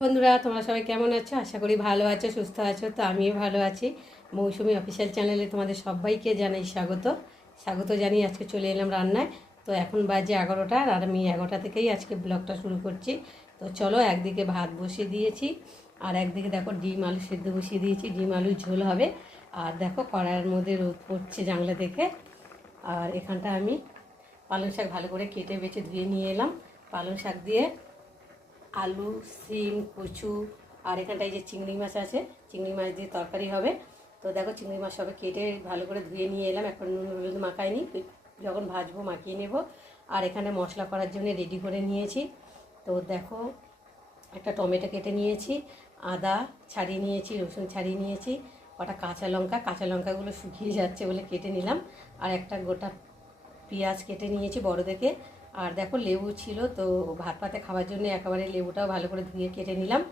বন্ধুরা, তোমরা সবাই কেমন আছো? আশা করি ভালো আছো, সুস্থ আছো। তো আমিও ভালো আছি। মৌসুমি অফিসিয়াল চ্যানেলে তোমাদের সবাইকে জানাই স্বাগত জানিয়ে আজকে চলে এলাম রান্নায়। তো এখন বাজে 11টা, আর আমি 11টা থেকেই আজকে ব্লগটা শুরু করছি। তো চলো, একদিকে ভাত বসিয়ে দিয়েছি আর একদিকে দেখো ডিম আলু সেদ্ধ বসিয়ে দিয়েছি। ডিম আলুর ঝোল হবে। আর দেখো কড়াইয়ের মধ্যে রোদ পড়ছে জানলা থেকে। আর এখানটা আমি পালং শাক ভালো করে কেটে বেছে ধুয়ে নিয়ে এলাম। পালং শাক দিয়ে আলু, সিম, কচু আর এখানটায় যে চিংড়ি মাছ আছে, চিংড়ি মাছ দিয়ে তরকারি হবে। তো দেখো চিংড়ি মাছ সবে কেটে ভালো করে ধুয়ে নিয়ে এলাম। এখন নুন হলুদ মাখাইনি, যখন ভাজবো মাখিয়ে নেব। আর এখানে মশলা করার জন্য রেডি করে নিয়েছি। তো দেখো একটা টমেটো কেটে নিয়েছি, আদা ছাড়িয়ে নিয়েছি, রসুন ছাড়িয়ে নিয়েছি, কটা কাঁচা লঙ্কাগুলো শুকিয়ে যাচ্ছে বলে কেটে নিলাম। আর একটা গোটা পেঁয়াজ কেটে নিয়েছি বড় দেখে। আর দেখো লেবু ছিল, তো ভাত পাতে খাওয়ার জন্য একেবারে লেবুটাও ভালো করে ধুয়ে কেটে নিলাম।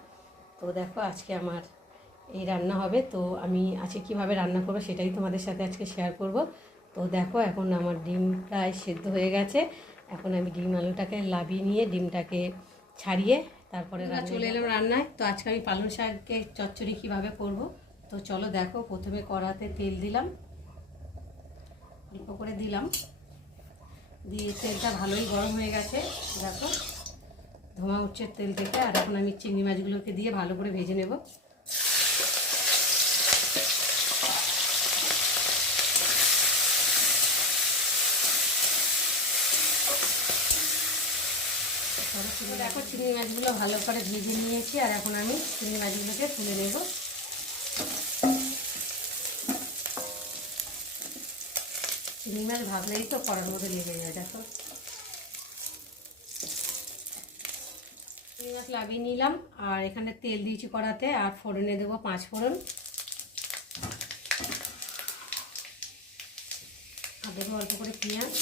তো দেখো আজকে আমার এই রান্না হবে। তো আমি আজকে কীভাবে রান্না করবো সেটাই তোমাদের সাথে আজকে শেয়ার করব। তো দেখো এখন আমার ডিম প্রায় সেদ্ধ হয়ে গেছে। এখন আমি ডিম আলুটাকে লাভিয়ে নিয়ে ডিমটাকে ছাড়িয়ে তারপরে চলে এলাম রান্নায়। তো আজকে আমি পালং শাককে চচ্চড়ি কীভাবে করব। তো চলো দেখো, প্রথমে কড়াতে তেল দিলাম, অল্প করে দিলাম, দিয়ে তেলটা ভালোই গরম হয়ে গেছে। দেখো ধোঁয়া উঠছে তেল থেকে। আর এখন আমি চিংড়ি মাছগুলোকে দিয়ে ভালো করে ভেজে নেব। দেখো চিংড়ি মাছগুলো ভালো করে ভেজে নিয়েছি। আর এখন আমি চিংড়ি মাছগুলোকে তুলে নেব। চিংড়ি মাছ ভাজলেই তো কড়ার মধ্যে লেগে যায়। দেখো চিংড়ি মাছ লাভিয়ে নিলাম। আর এখানে তেল দিয়েছি কড়াতে, আর ফোড়নে দেবো 5 ফোড়ন, আর দেবো অল্প করে পেঁয়াজ।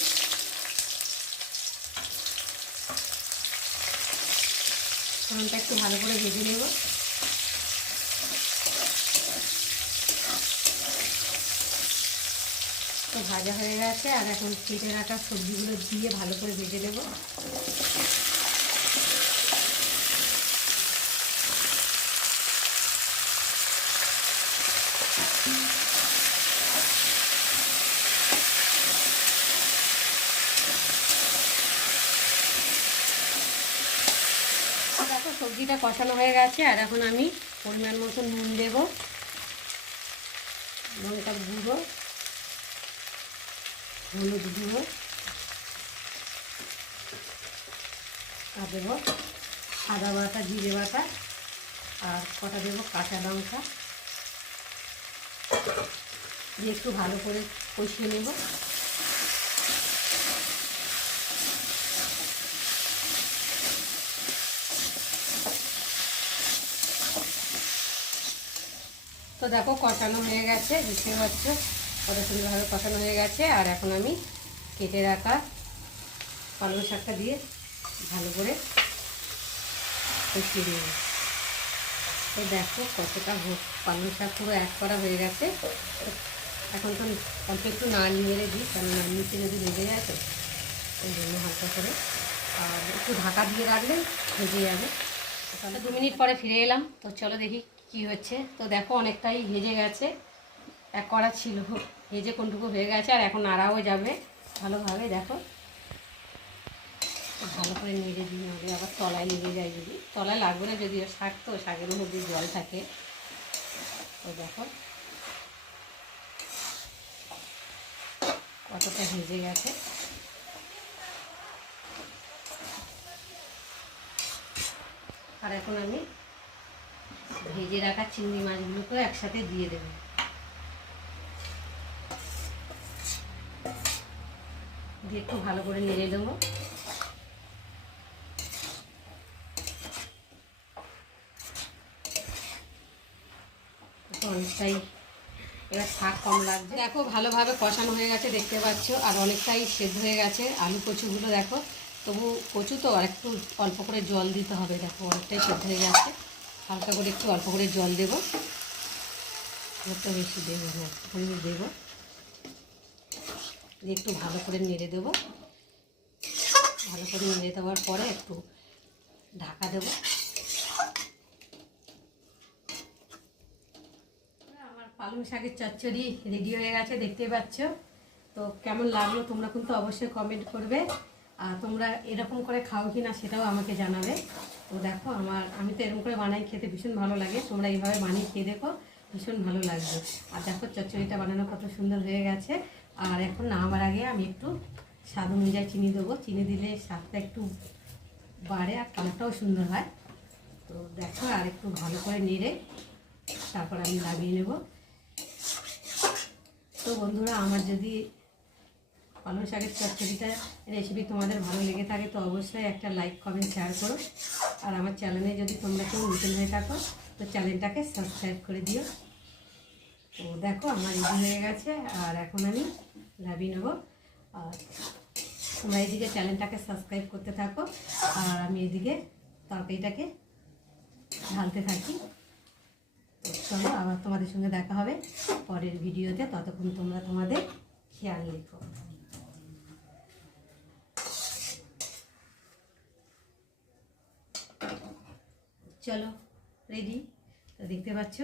ফোড়নটা একটু ভালো করে ভেজে নেব। তো ভাজা হয়ে গেছে। আর এখন কেটে রাখা সবজিগুলো দিয়ে ভালো করে ভেজে নেব। দেখো সবজিটা কষানো হয়ে গেছে। আর এখন আমি পরিমাণ মতো নুন দেব, লঙ্কার গুঁড়ো, হলুদ গুঁড়ো, আর দেবো আদা বাটা, জিরে বাটা, আর কটা দেবো কাঁচা লঙ্কা দিয়ে একটু ভালো করে কষিয়ে নেব। তো দেখো কষানো হয়ে গেছে, বুঝতে পারছো কত সুন্দরভাবে কষানো হয়ে গেছে। আর এখন আমি কেটে রাখা পালং শাকটা দিয়ে ভালো করে কষিয়ে নেব। তো দেখো কতটা পালং শাক পুরো এক করা হয়ে গেছে। এখন তো অল্প একটু না নেড়ে দিই, কেননা নিচে যদি লেগে যায় তো ওই জন্য হালকা করে। আর একটু ঢাকা দিয়ে রাখলে ভেজে যাবে। তাহলে 2 মিনিট পরে ফিরে এলাম। তো চলো দেখি কি হচ্ছে। তো দেখো অনেকটাই ভেজে গেছে, এক কড়া ছিল, ভেজে কোনটুকু হয়ে গেছে। আর এখন নাড়াও যাবে ভালোভাবে। দেখো ভালো করে নেড়ে দিই, নাহলে আবার তলায় লেগে যায়। যদি তলায় লাগবে না, যদিও শাক তো, শাকের মধ্যে জল থাকে। তো দেখো কতটা ভেজে গেছে। আর এখন আমি ভেজে রাখা চিংড়ি মাছগুলোকেও একসাথে দিয়ে দেবো। দিয়ে একটু ভালো করে নেড়ে দেবো। অনেকটাই এবার শাক কম লাগবে। দেখো ভালোভাবে কষানো হয়ে গেছে, দেখতে পাচ্ছ। আর অনেকটাই সেদ্ধ হয়ে গেছে আলু কচুগুলো। দেখো তবু কচু তো, আর একটু অল্প করে জল দিতে হবে। দেখো অনেকটাই সেদ্ধ হয়ে গেছে, হালকা করে একটু অল্প করে জল দেবো, একটু বেশি দেবো না, একটু দেবো। দিয়ে একটু ভালো করে নেড়ে দেবো। ভালো করে নেড়ে দেওয়ার পরে একটু ঢাকা দেবো। পালং শাকের চচ্চড়ি রেডি হয়ে গেছে, দেখতেই পাচ্ছ। তো কেমন লাগলো তোমরা কিন্তু অবশ্যই কমেন্ট করবে, আর তোমরা এরকম করে খাও কি না সেটাও আমাকে জানাবে। তো দেখো আমি তো এরকম করে বানাই, খেতে ভীষণ ভালো লাগে। তোমরা এইভাবে বানিয়ে খেয়ে দেখো, ভীষণ ভালো লাগবে। আর দেখো চচ্চড়িটা বানানো কত সুন্দর হয়ে গেছে। আর এখন নামার আগে আমি একটু স্বাদ অনুযায়ী চিনি দেবো। চিনি দিলে স্বাদটা একটু বাড়ে আর কালারটাও সুন্দর হয়। তো দেখো আর একটু ভালো করে নেড়ে তারপর আমি লাগিয়ে নেব। তো বন্ধুরা, আমার যদি পালং শাকের চচ্চড়িটা রেসিপি তোমাদের ভালো লেগে থাকে তো অবশ্যই একটা লাইক কমেন্ট শেয়ার করো। আর আমার চ্যানেলে যদি তোমরা কেউ নতুন হয়ে থাকো তো চ্যানেলটাকে সাবস্ক্রাইব করে দিও। তো দেখো আমার রেডি হয়ে গেছে, আর এখন আমি নামিয়ে নেব। আর তোমরা এইদিকে চ্যানেলটাকে সাবস্ক্রাইব করতে থাকো, আর আমি এদিকে তরকারিটাকে ঢালতে থাকি। তো চলো, আবার তোমাদের সঙ্গে দেখা হবে পরের ভিডিওতে। ততক্ষণ তোমরা তোমাদের খেয়াল রেখো। চলো রেডি, তো দেখতে পাচ্ছ